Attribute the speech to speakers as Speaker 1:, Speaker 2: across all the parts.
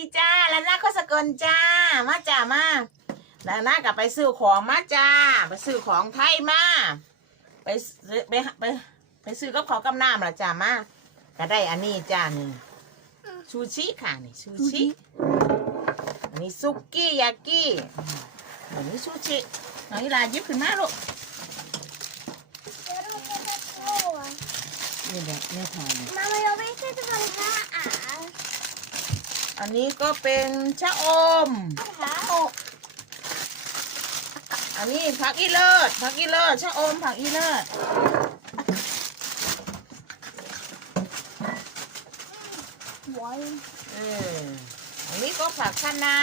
Speaker 1: ดีจ้าแล้วน้าก็สกลจ้า มาจ้ามาแล้วน้ากลับไปซื้อของมาจ้า ไปซื้อของไทยมา ไปซื้อไปไปไปซื้อกับของกับน้ำละจ้ามาก็ได้อันนี้จ้านี่ชูชิค่ะนี่ชูชิอันนี้ซุกี้ยากิอันนี้ชูชิน้องอีลาหยิบขึ้นมาลูกนี่แบบไม่ทาน
Speaker 2: Mamma, jag vet inte vad det här är.
Speaker 1: อันนี้ก็เป็นชะอมอันนี้ผักอีเลิศผักอีเลิศชะอมผักอีเลิศ
Speaker 2: Wine.
Speaker 1: เอออันนี้ก็ผักคะน้า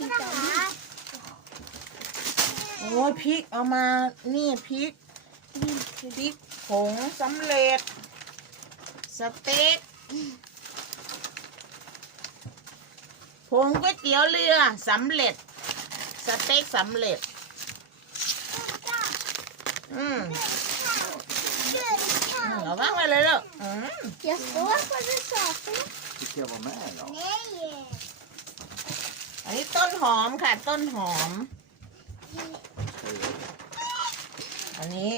Speaker 2: Det här?
Speaker 1: โอ้ยพริกเอามานี่พริกพริกผงสำเร็จ สเต็ก ผงก๋วยเตี๋ยวเรือสำเร็จ สเต็กสำเร็จอืมอืมเอาวางไว้เลยลูกอืม
Speaker 2: Jag står på det saken.
Speaker 3: Fick jag vara med då?
Speaker 2: Nej.
Speaker 1: อันนี้ต้นหอมค่ะ ต้นหอม อันนี้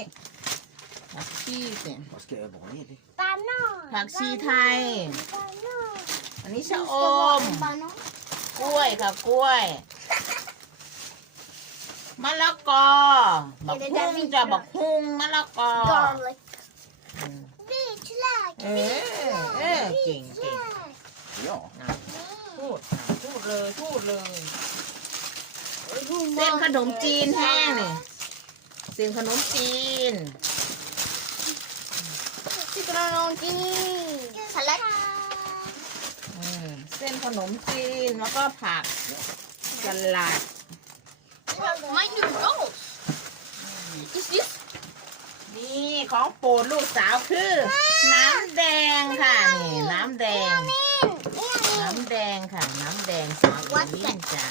Speaker 1: ผักชีเนี่ย
Speaker 3: Vad ska jag vara med i?
Speaker 2: Banan.
Speaker 1: ผักชีไทย
Speaker 2: Banan.
Speaker 1: อันนี้ชะ
Speaker 2: Det
Speaker 1: อ
Speaker 2: ska vara
Speaker 1: ม
Speaker 2: en banan.
Speaker 1: กล้วยค่ะกล้วยมะละกอบักฮุ้งจะบักฮุ้งมะละกอ
Speaker 2: Garlic.
Speaker 1: อืม
Speaker 2: Vitlök.
Speaker 1: เออเออเก่งเก่ง
Speaker 3: Ja.
Speaker 1: พูดค่ะพูดเลยพูดเลย เส้นขนมจีนแห้งนี่เส้นขนมจีน
Speaker 2: Tycker du någonting? Sallad.
Speaker 1: อืมเส้นขนมจีนแล้วก็ผักสลัด
Speaker 2: My noodles. Is this
Speaker 1: นี่ของโปรดลูกสาวคือ น้ำแดงค่ะนี่น้ำแดงน้ำแดงค่ะ น้ำแดงสาวอินลินจ้า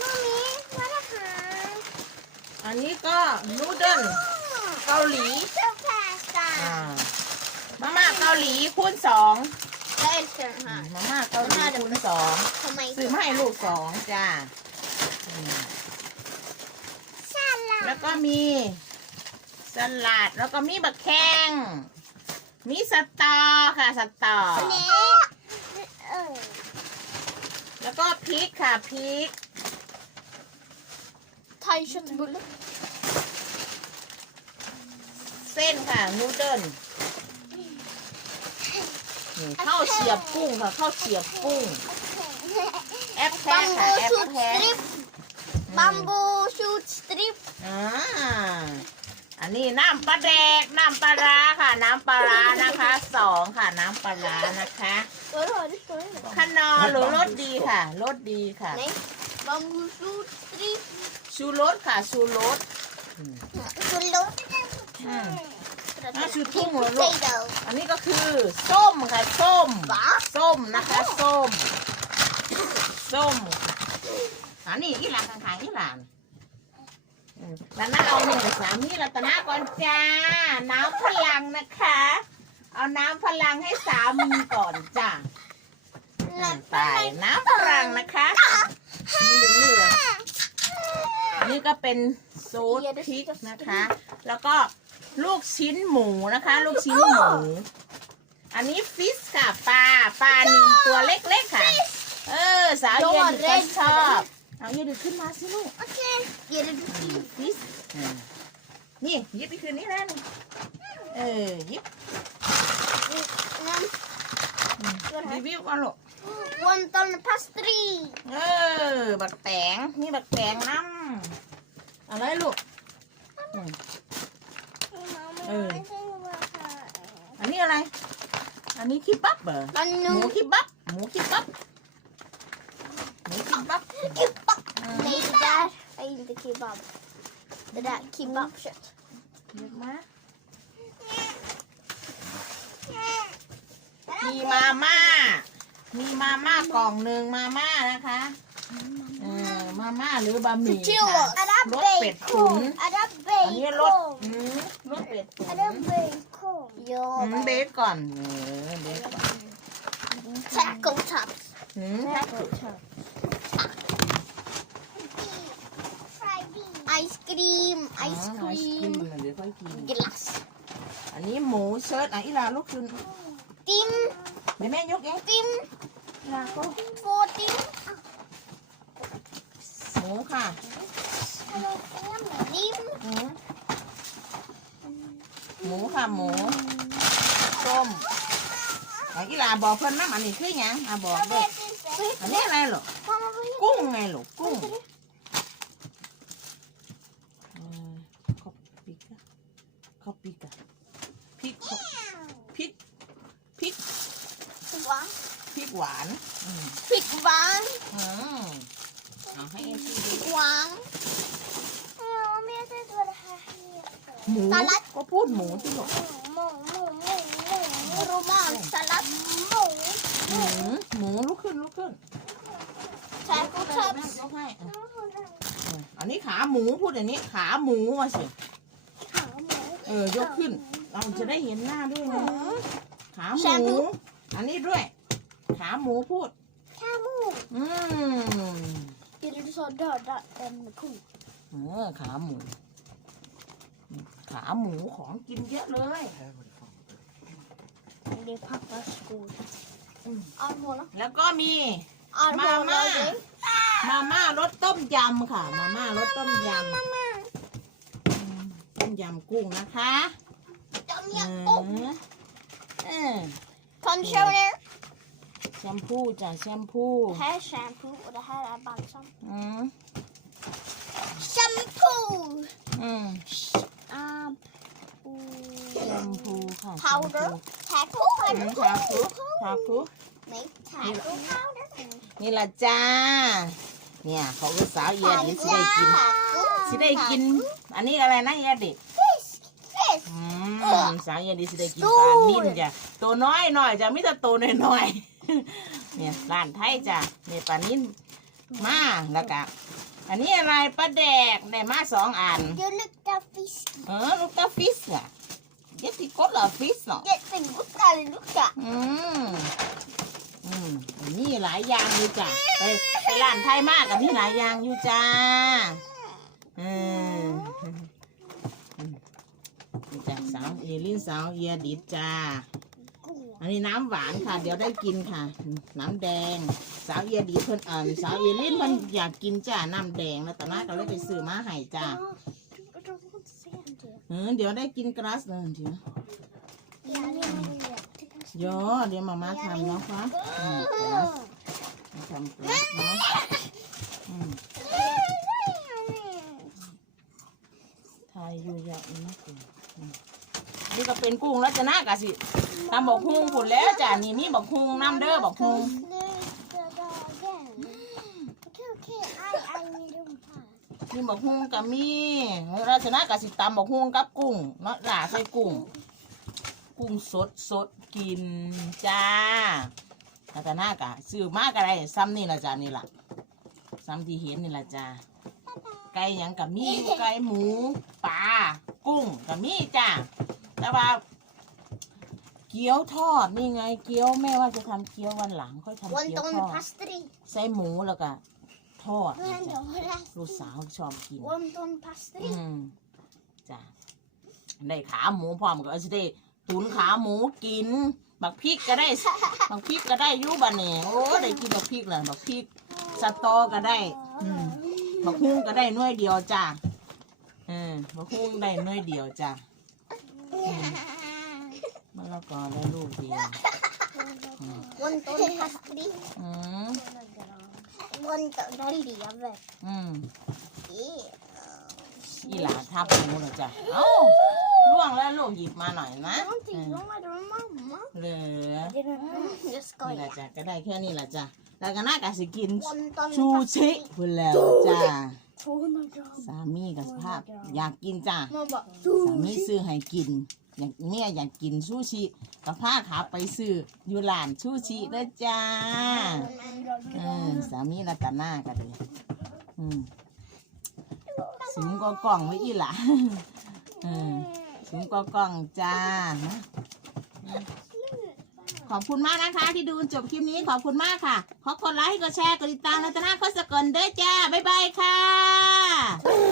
Speaker 2: Mommy, vad är det här?
Speaker 1: อันนี้ก็นูเดิลเกาหลี
Speaker 2: Så pasta.
Speaker 1: อ่ามาม่าเกาหลีคูณสอง
Speaker 2: Jag älskar den
Speaker 1: อืม
Speaker 2: här.
Speaker 1: มาม่าเกาหลีคูณสอง
Speaker 2: På mig.
Speaker 1: ซื้อมาให้ลูกสองจ้าอืม
Speaker 2: Sallad.
Speaker 1: แล้วก็มีสลัดแล้วก็มีบักแข้งมีสตอค่ะสตอ
Speaker 2: Nej. Oh.
Speaker 1: แล้วก็พริกค่ะพริก
Speaker 2: Thaiköttbulle.
Speaker 1: เส้นค่ะนูเดิลนี่ ข้าวเฉียบกุ้งค่ะข้าวเฉียบกุ้ง แอปแพ้ค่ะ แอปแพ้
Speaker 2: Bamboo shoot strip. Bamboo shoot strip.
Speaker 1: อ่าอันนี้น้ำปลาแดก น้ำปลาร้าค่ะ น้ำปลาร้านะคะสองค่ะ น้ำปลาร้านะคะ
Speaker 2: Vadå, det står ju där.
Speaker 1: ขนอหรือรสดีค่ะรสดีค่ะ
Speaker 2: Nej. Bamboo shoot strip.
Speaker 1: ชูรสค่ะ ชูรส
Speaker 2: Så låter det.
Speaker 1: Mm.
Speaker 2: För att
Speaker 1: Ja,
Speaker 2: det
Speaker 1: så
Speaker 2: är
Speaker 1: tom och
Speaker 2: potato.
Speaker 1: อันนี้ก็คือส้มค่ะส้ม
Speaker 2: Va?
Speaker 1: ส้มนะคะส้มส้มอันนี้อีหลานขายอีหลานอืมแล้วน่าเอาหนึ่งสามีรัตนาก่อนจ้า น้ำพลังนะคะ เอาน้ำพลังให้สามีก่อนจ้าอืมไปน้ำพลังนะคะสีเหลืองเหลืองๆอันนี้ก็เป็นโซดพริกนะคะ แล้วก็ ลูกชิ้นหมูนะคะ ลูกชิ้นหมู อันนี้ฟิสค่ะปลาปลานิลตัวเล็กๆค่ะ เออ สาวเย็นก็ชอบเอาเย็นขึ้นมาสิลูก
Speaker 2: Okej. Ger det du till?
Speaker 1: ฟิสนี่หยิบไปคืนนี้แล้วนี่เออหยิบ
Speaker 2: Mm.
Speaker 1: รีวิวก่อนลูก
Speaker 2: Wonton pastry.
Speaker 1: เออ บักแตงนี่บักแตงน้ำอะไรลูก Ừ.
Speaker 2: Mamma,
Speaker 1: อันนี้อะไร อันนี้คิบับเหรอ
Speaker 2: Men
Speaker 1: หมู
Speaker 2: nu...
Speaker 1: คิบับหมูคิบับหมูคิบับอืม
Speaker 2: Nej, det där är inte kebab. Det där är kebabkött.
Speaker 1: เยอะมากมีมาม่า มีมาม่ากล่องหนึ่งมาม่านะคะ เออมาม่าหรือบะหมี่ค่ะ
Speaker 2: Är det
Speaker 1: รสเป็ดตุ๋น
Speaker 2: bacon? Är det
Speaker 1: อันนี้รส
Speaker 2: bacon?
Speaker 1: อืมรสเป็ดตุ๋น
Speaker 2: Är det bacon?
Speaker 1: อืม
Speaker 2: Ja.
Speaker 1: เบคก่อนเออเบคก่อน
Speaker 2: Taco tops.
Speaker 1: หืม
Speaker 2: แม่เปิดเถอะไอศกรีมไอศกรีม
Speaker 1: เดี๋ยวค่อยกิน
Speaker 2: กลาส
Speaker 1: อันนี้หมูเชิดอะอีลาลูกขึ้น
Speaker 2: ติม
Speaker 1: เดี๋ยวแม่ยกเอง
Speaker 2: ติม
Speaker 1: อีลาก็
Speaker 2: โฟติม
Speaker 1: หมูค่ะ
Speaker 2: ติม
Speaker 1: หืมหมูค่ะหมูส้มอะอีลาบอกเพิ่นน้ำอันนี้คือหยังอะบอกเด็กอันนี้อะไรหรอกุ้งไงหรอกุ้งเออข้าวปิกะข้าวปิกะพริกข้าวพริกพริก
Speaker 2: หวาน
Speaker 1: พริกหวานอืม
Speaker 2: พริกหวาน
Speaker 1: อืมเอาให้เอ็มซีดู
Speaker 2: หวาน
Speaker 1: หมู
Speaker 2: สลัด
Speaker 1: ก็พูดหมูที่หรอก
Speaker 2: โรมอนสลัดหมู
Speaker 1: หมูหมูลุกขึ้นลุกขึ้น
Speaker 2: แช่กูชอบ
Speaker 1: แม่ยกให้อะเอออันนี้ขาหมูพูดอันนี้ ขาหมูมาสิ
Speaker 2: ขาหมู
Speaker 1: เออยกขึ้น เราจะได้เห็นหน้าด้วย
Speaker 2: ห
Speaker 1: นะ
Speaker 2: มู
Speaker 1: ขาห
Speaker 2: แชมพู
Speaker 1: มู อันนี้ด้วย ขาหมูพูด
Speaker 2: ขาหมู
Speaker 1: อืม
Speaker 2: กินโซดาดะเต็มคุ้ง
Speaker 1: เออขาหมู ขาหมูของกินเยอะเลย
Speaker 2: เด็กพักก็สกูลอ่านหมดแล้ว
Speaker 1: แล้วก็มี
Speaker 2: อ่านหม
Speaker 1: มา
Speaker 2: ดแล้
Speaker 1: ม่า
Speaker 2: วเด็ก
Speaker 1: มาม่ารสต้มยำค่ะ มาม่ารสต้มยำอืมต้มยำกุ้งนะคะ
Speaker 2: ต้ม
Speaker 1: เอยำ
Speaker 2: กุ้ง
Speaker 1: อเออ
Speaker 2: คอนเชลเนอร์
Speaker 1: แชมพูจ้ะแชมพู
Speaker 2: แค่แชมพูหรือแค่อะไรบางซ้
Speaker 1: อืมำ
Speaker 2: แชมพู
Speaker 1: อืม
Speaker 2: อ่า
Speaker 1: แชมพูค่ะ
Speaker 2: พาวเดอร์แท็กคู
Speaker 1: แชมพูทาคุทาคุ
Speaker 2: นี่แท็กคูพาวเดอร์
Speaker 1: นี่ละจ้า เนี่ยเขาก็สาวเอียดิสิได้กินสิได้กิน อันนี้อะไรนะเอียดิ
Speaker 2: ฟิชฟิช
Speaker 1: อืมสาวเอียดิสิได้กินปลานิ่นจ้ะตัวน้อยหน่อยจ้ะมิแต่ตัวน้อยๆเนี่ยร้านไทยจ้ะเนี่ยปลานิ่นมาแล้วก็ อันนี้อะไรปลาแดกได้มาสองอัน
Speaker 2: You look the fish
Speaker 1: เออลูกตาฟิสอะเย็ดที่กดเหรอฟิสเนาะ
Speaker 2: Get the look at it look at
Speaker 1: อืม อืมนี่หลายอย่างอยู่จ้ะไปไปร้านไทยมากกับนี่หลายอย่างอยู่จ้าเออนี่จ้ะสาวเอลินสาวเอียดิดจ้า อันนี้น้ำหวานค่ะ เดี๋ยวได้กินค่ะ น้ำแดง สาวเอียดีเพิ่นเอ่านสาวเอลินเพิ่นอยากกินจ้าน้ำแดงแล้วแต่น้าก็เลยไปซื้อมาให้จ้า
Speaker 2: I don't want sand.
Speaker 1: เออเดี๋ยวได้กินกราสเลยเดี๋ยว
Speaker 2: Yeah, yeah,
Speaker 1: โยเดี๋ยวมาม่าทำเนาะคะอืมกราสมาทำกราสเนาะอืมทายอยู่อย่างนี้นะคุณอืม นี่ก็เป็นกุ้งแล้วจะน่ากะสิตำบอกฮุงผุนแล้วจ้ะนี่มีบอกฮุงน้ำเด้อบอกฮุง มีบอกฮุงกับมีราชนะกะสิตำบอกฮุงกับกุ้งเนาะหล่าใส่กุ้ง กุ้งสดสดกินจ้าราชนะกะซื้อมากอะไรซ้ำนี่ละจ้านี่ละซ้ำที่เห็นนี่ละจ้าไก่ยังกับมี่ไก่หมูปลากุ้งกับมีจ้า แต่ว่าเกี๊ยวทอดนี่ไง เกี๊ยวแม่ว่าจะทำเกี๊ยววันหลัง ค่อยทำ
Speaker 2: One
Speaker 1: เกี๊ยว
Speaker 2: ton
Speaker 1: ทอด
Speaker 2: pastry.
Speaker 1: ใส่หมูแล้วก็ทอด
Speaker 2: One
Speaker 1: จ้ะ
Speaker 2: ton
Speaker 1: ลูกสาวชอบกิน
Speaker 2: One ton pastry.
Speaker 1: อืมจ้ะได้ขาหมูพร้อมก็จะได้ตุนขาหมูกิน บักพริกก็ได้ บักพริกก็ได้อยูบันเนี่ยโอ้ได้กินบักพริกเลยบักพริกสตอก็ได้อืมบักฮุ้งก็ได้หน่วยเดียวจ้ะเออบักฮุ้งได้หน่วยเดียวจ้ะ มะละกอได้ลูกเดียว
Speaker 2: One ton pastry.
Speaker 1: อืม
Speaker 2: One ton dali ave.
Speaker 1: อืม
Speaker 2: Yeah.
Speaker 1: อีหลาทับหมูเหรอจ้ะเอ้าล่วงแล้วลูกหยิบมาหน่อยนะ
Speaker 2: I don't think
Speaker 1: อืม
Speaker 2: you want to mama.
Speaker 1: เหลือ
Speaker 2: Just
Speaker 1: นี่แหละ
Speaker 2: go.
Speaker 1: จ้ะก็ได้แค่นี้แหละจ้ะแล้วก็น่ากะสิกิน
Speaker 2: One ton
Speaker 1: ชูชิ
Speaker 2: pastry.
Speaker 1: พุ่นแล้วจ้า
Speaker 2: Oh my god.
Speaker 1: สามีกับสภาพอยากกินจ้าสามีซื้อให้กิน อยากเมียอยากกินซูชิกับผ้าขาไปซื้ออยู่ร้านซูชิเด้อจ้าเออสามีรัตนากันเลยสูงก็กล้องไว้อีหล่ะเออสูงก็กล้องจ้า ขอบคุณมากนะคะ ที่ดูจบคลิปนี้ขอบคุณมากค่ะ ขอกดไลค์กดแชร์กดติดตามรัตนาข้อสกลเด้อจ้า บ๊ายบายค่ะ